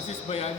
Assist ba yan?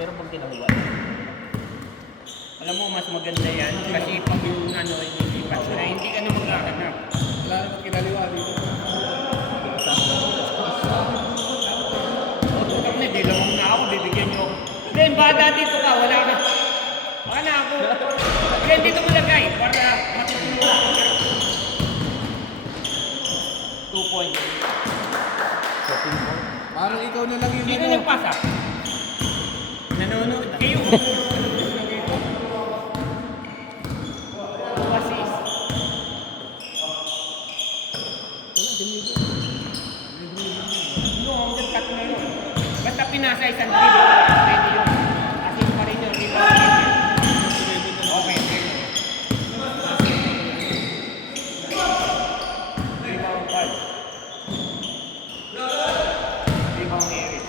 Meron pang tinahuan. Alam mo, mas maganda yan kasi pag yung ano, ilipat na hindi ka na maghahanap. Wala naman kinaliwa dito. Tutulak na, dilawang na ako, bibigyan nyo. Hindi, bata dito ka, wala ka. Baka na ako. Yan dito mo lagay para matutulong ako. 2 points. Parang ikaw na lang yung Sino nagpasa? Nanonood kayo. Assist. No, hanggang cut na yun. Basta pinasa isang dribble, pwede yun. Assist pa rin yun. Okay, okay. Rebound ball. Rebound Eric.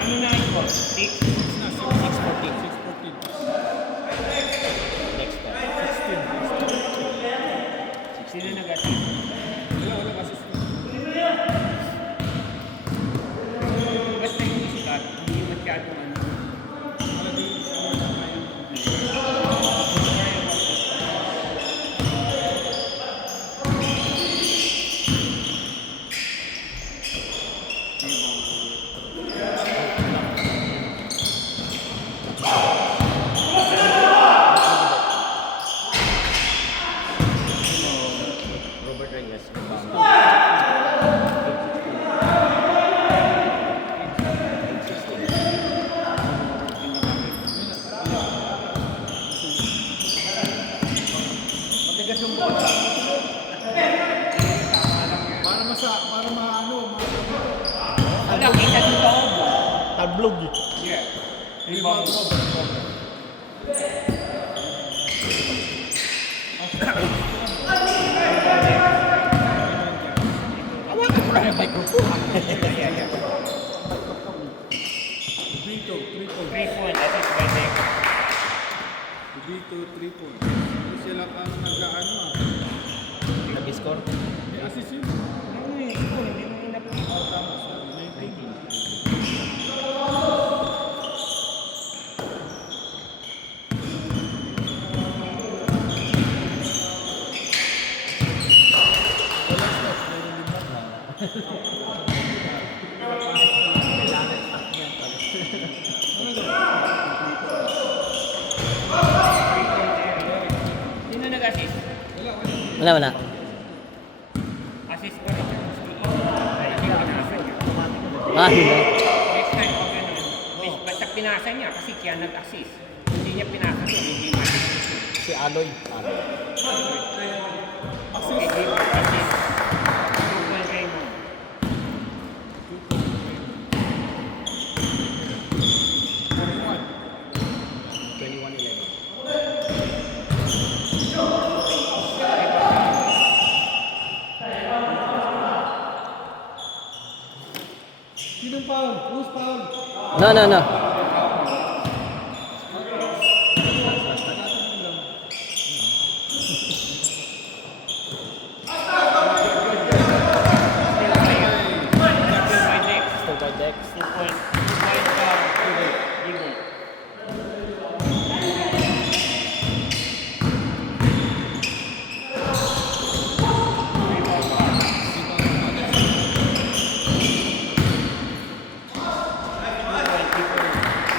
Ano na ito? 6-14. Sino nag-assist? Wala assist. Basta yung iskat, hindi masyadong ano. Robert Reyes. Matigas yung bola. Para maano. Wala, kita dito ako. Tablog. Yeah. Rebound. Awakan mo na yung microphone. Dito, 3 points. 3 points, assist by Deco. Dito, 3 points. Hindi sila kang nag-ano ah. Nag-score. May assist yun. Ano yung score? Hindi mo inapit. Tama sa 19. Wala. Assist ko rin. Ay, pinasa niya. Yun na. Next time, pag ano, basta pinasa niya kasi kaya nag-assist. Hindi niya pinasa niya, hindi ma-assist. Si Aloy. Okay, Gilbert, assist. 2-point Raymond. 21-11. Sinong foul? Who's foul? No. Still by Dex. 2-point, Gilbert.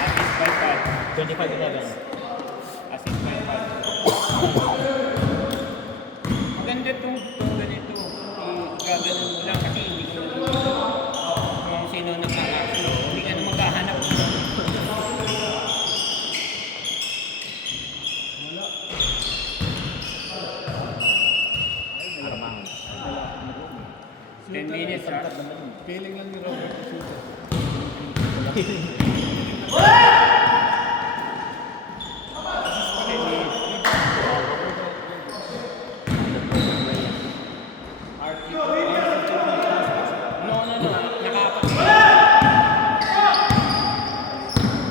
Assist by 5. 25-11. Assist by 5. Maganda itong ganito. Gaganon mo lang kasi hindi ko kung sino nagkakaso. Hindi ka na maghahanap. Armang. 10 minutes, ha? Feeling lang ni Robert to shoot. No. Nakapat.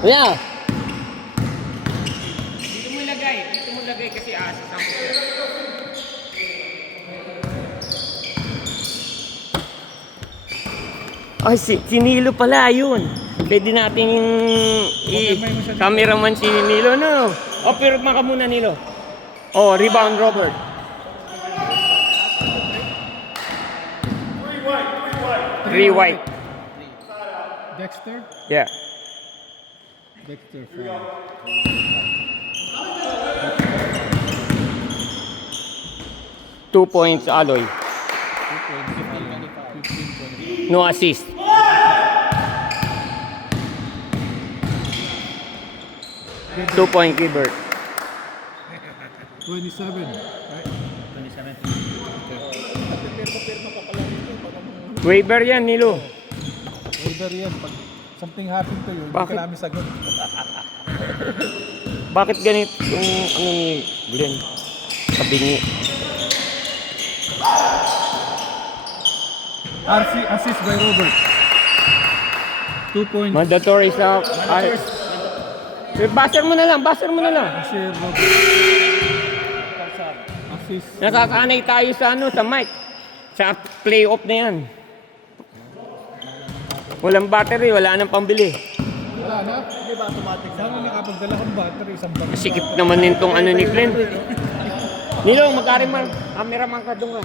Kuya! Dito mo ilagay kasi assist ang Ay, si Nilo pala, yun. Pwede natin cameraman si Nilo, no? O, pero maka muna, Nilo. Oh, rebound, Robert. White. Dexter? Yeah. Dexter foul. Two points, Aloy. 15 No assist. Two-point Gilbert. 27. Waiver yan, Nilo. Waiver yan. Pag something happened to you, hindi Bakit? ka namin sagot. Bakit ganit yung ano ni Glenn? Kabingi. Assist by Robert. 2 points. Mandatory sa... Baser mo na lang. Assist Robert. Assist. Nakakanay tayo sa sa mic. Sa playoff na yan. Walang battery, wala nang pambili. Wala na? Hindi ba automatic? Saan mo nakapagdala kang battery? Isang bangin. Sikip naman nitong ni Glenn. Nilo, cameraman ka doon ka.